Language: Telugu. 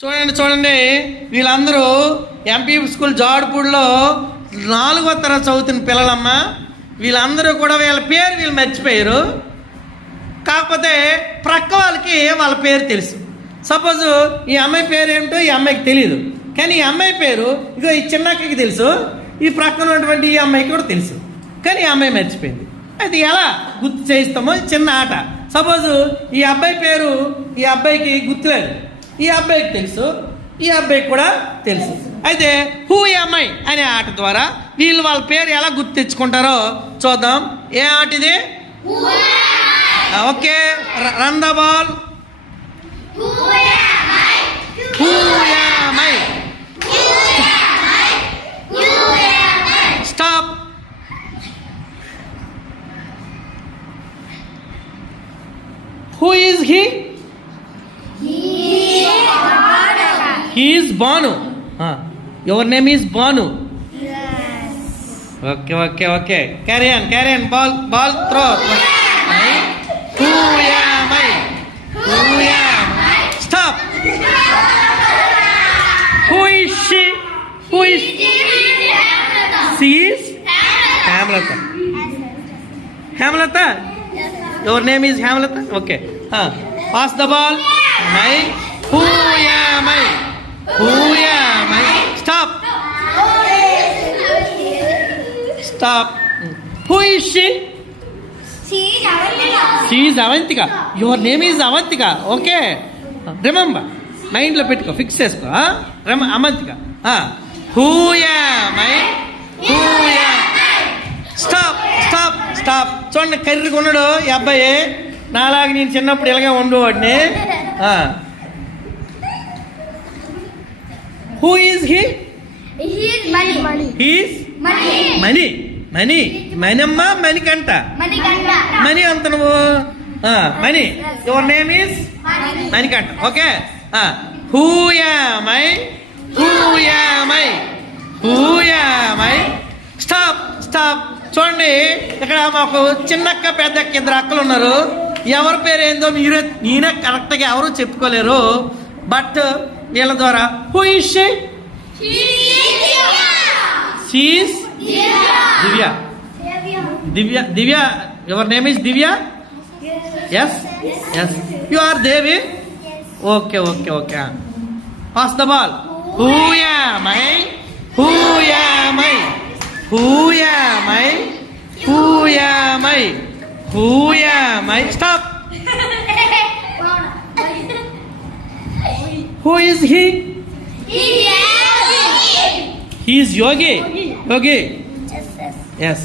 చూడండి వీళ్ళందరూ ఎంపీ స్కూల్ జాడుపూడిలో 4వ తరగతి చదువుతున్న పిల్లలమ్మ. వీళ్ళందరూ కూడా వీళ్ళ పేరు వీళ్ళు మర్చిపోయారు. కాకపోతే ప్రక్క వాళ్ళకి వాళ్ళ పేరు తెలుసు. సపోజ్ ఈ అమ్మాయి పేరు ఏమిటో ఈ అమ్మాయికి తెలియదు, కానీ ఈ అమ్మాయి పేరు ఇగో ఈ చిన్నక్కకి తెలుసు, ఈ ప్రక్కన ఉన్నటువంటి ఈ అమ్మాయికి కూడా తెలుసు, కానీ ఈ అమ్మాయి మర్చిపోయింది. అది ఎలా గుర్తు చేయిస్తామో చిన్న ఆట. సపోజు ఈ అబ్బాయి పేరు ఈ అబ్బాయికి గుర్తులేదు, ఈ అబ్బాయికి తెలుసు, ఈ అబ్బాయికి కూడా తెలుసు. అయితే హూ యామ్ ఐ అనే ఆట ద్వారా వీళ్ళు వాళ్ళ పేరు ఎలా గుర్తు తెచ్చుకుంటారో చూద్దాం. ఏ ఆట ఇది? Okay, run the ball. Who am I, stop. Who is he? He is Banu. Your name is Banu. Yes. Okay. Carry on. Ball throw. Who am I? Stop. Who is she? She is Hamlata. Your name is Hamlata. Okay. Pass the ball. Who am I? Stop. Who is she? She is Avantika. Your name is Avantika. Okay. Remember. Mind lo pettuko. Fix chesko. Avantika. Who am I? Stop. చూడండి, కర్రీగా ఉన్నాడు ఈ అబ్బాయి. నాలాగా నేను చిన్నప్పుడు ఇలాగే ఉండేవాడిని. Who is he? మనీ. మనమ్మ మణికంట. మనీ అంత నువ్వు. Mani. Your name is Manikanta. Okay. Who am I? Stop. చూడండి, ఇక్కడ మాకు చిన్నక్క పెద్దక్క 2 అక్కలు ఉన్నారు. ఎవరి పేరు ఏందో నేనే కరెక్ట్గా ఎవరు చెప్పుకోలేరు. బట్ వీళ్ళ ద్వారా who is she? She is Divya. Your name is Divya. Yes. You are Devi. Okay. Pass the ball. Who am I? Stop. Who is he? He is Yogi. Yes.